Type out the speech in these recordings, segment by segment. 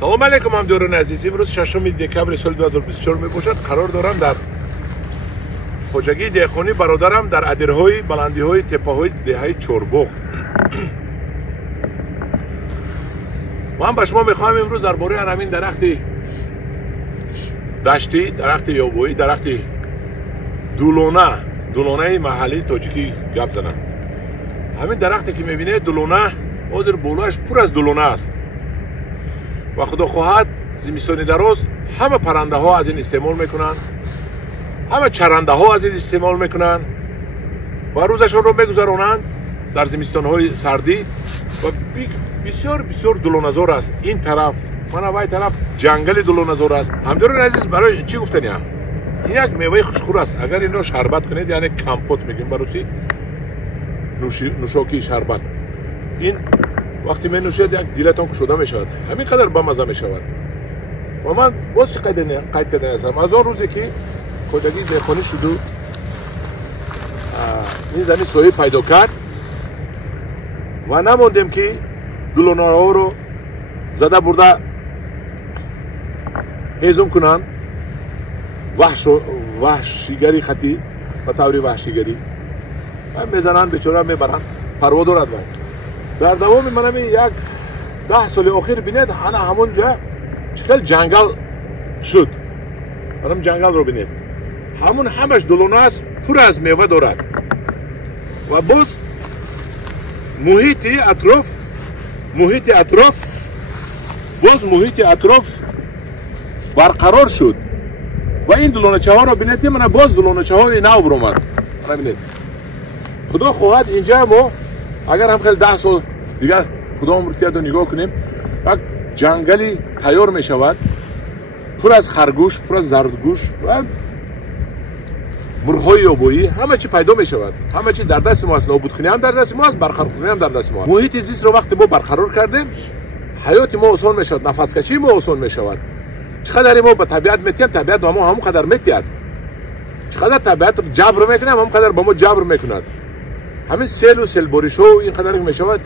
سلام علیکم همداران عزیز. امروز 6 دکبر سال 2024 می باشد. قرار دارم در خوجگی دهخانی برادرم در ادرهای بلندی‌های تپه‌های دهه چوربغ. من به شما میخوام امروز درباره همین درخت دشتی، درخت یابویی، درخت دولونه محلی تاجیکی گپ زنم. همین درختی که میبینید دولونه، حاضر بولاش پر از دولونه است و خدا خواهد زمستان دراز همه پرنده ها از این استعمال میکنن، همه چرنده ها از این استعمال میکنن و روزشان رو میگذرانند در زمستان های سردی و بسیار بسیار دلونزار است. این طرف من وای طرف جنگل دلونزار است. همداران عزیز، برای چی گفتنی هم یک میوه خوشخور است. اگر این رو شربت کنید، یعنی کمپوت میگیم بروسی، نوشاکی شربت، این وقتی می نوشید یک دیلتان کشوده می شود، همین قدر با مزه می شود. و من باز چه قید کردن هستم از آن روزی که خوجگی دهخانی شد و این زمین سایه پیدا کرد و نماندیم که دلونه ها رو زده برده هیزم کنند، وحشیگری خطی و طوری وحشیگری میزنند، بیچاره میبرند، پروا دارد. در دوام من یک 10 سال اخیر بینید همون جا چقدر جنگل شد. منم جنگل رو بینید، همون همش دلونه است، پر از میوه دارد و باز محیط اطراف برقرار شد و این دلونچه ها رو بینید. من باز دلونچه های نو برآمد. ببینید خدا خواهد اینجا ما اگر هم خیلی 10 سال دیگر خدا عمر کرد و نگاه کنیم، یک جنگلی تیار می شود پر از خرگوش، پر از زردگوش و مرغ‌های یابویی، همه چی پیدا می شود. همه چی در دست ما است. نابودکنی هم در دست ما است، برقرار کنی هم در دست ما است. محیط زیست رو وقتی ما برقرار کردیم، حیات ما آسان می شود، نفس کشی ما آسان می شود. چقدر ما به طبیعت میتیم، طبیعت با ما همون قدر میتید. چقدر طبیعت جبر میکنه، همون قدر با ما جبر میکند. همین سیل و سیلباریش ها این قدر می شود،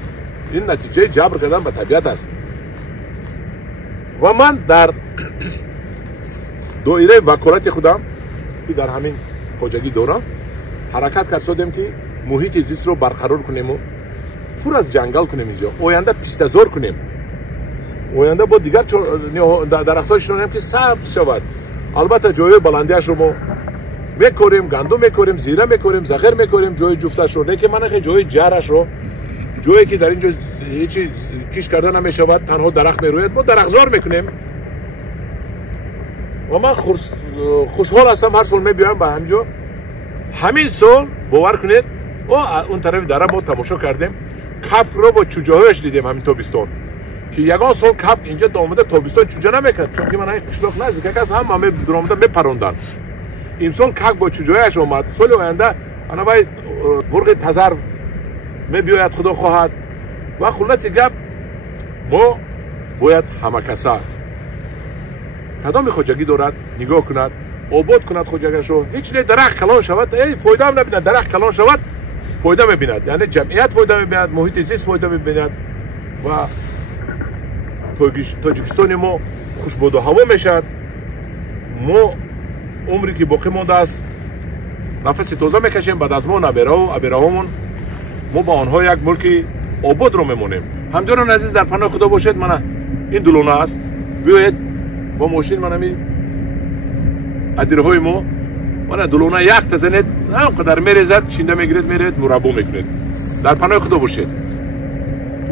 این نتیجه جبر کردن به طبیعت است. و من در دایره وکالت خودم که در همین خوجگی دارم حرکت کردیم که محیط زیست رو برقرار کنیم و پر از جنگل کنیم. اینجا آینده پیشتزار کنیم، آینده با دیگر درختاش رو که سبز شود. البته جای بلندیش رو ما میکوریم، گندم میکوریم، زیره میکوریم، زغر میکوریم، جای جفتش رو، نه که من خیلی جای جرش رو، جایی که در اینجا هیچی کیش کرده نمیشود، تنها درخت میروید، ما درختزار میکنیم. و من خوشحال هستم هر سال میبیایم به همینجا. همین سال باور کنید اون طرف دره ما تماشا کردیم، کپ رو با چوجه‌هایش دیدیم همین تابستان، که یگان سال کپ اینجا دامده تابستان چوجه نمیکرد، چون که من این قشلاق نزدیک است، همه درآمده میپروندن. این سال کپ با چوجه‌هایش اومد. سال آینده انا باید مرغ تزر میبیاید خدا خواهد. و خلاص گپ ما باید همه کسا کدام خوجگی دارد نگاه کند، آباد کند خوجگیش رو. هیچ نه درخت کلان شود فایده هم نبیند، درخت کلان شود فایده میبیند، یعنی جمعیت فایده میبیند، محیط زیست فایده میبیند و تاجیکستان ما خوشبود و هوا میشد. ما عمری که باقی مانده است نفس تازه میکشیم، بعد از ما نبیرهامون ما با آنها یک ملک آباد رو میمونیم. همداران عزیز، در پناه خدا باشید. من این دلونه است، بیایید با ماشین من همین ادرهای ما من دلونه یک تزنید، همقدر میریزد، چینده میگیرید، میرید مربا میکنید. در پناه خدا باشید.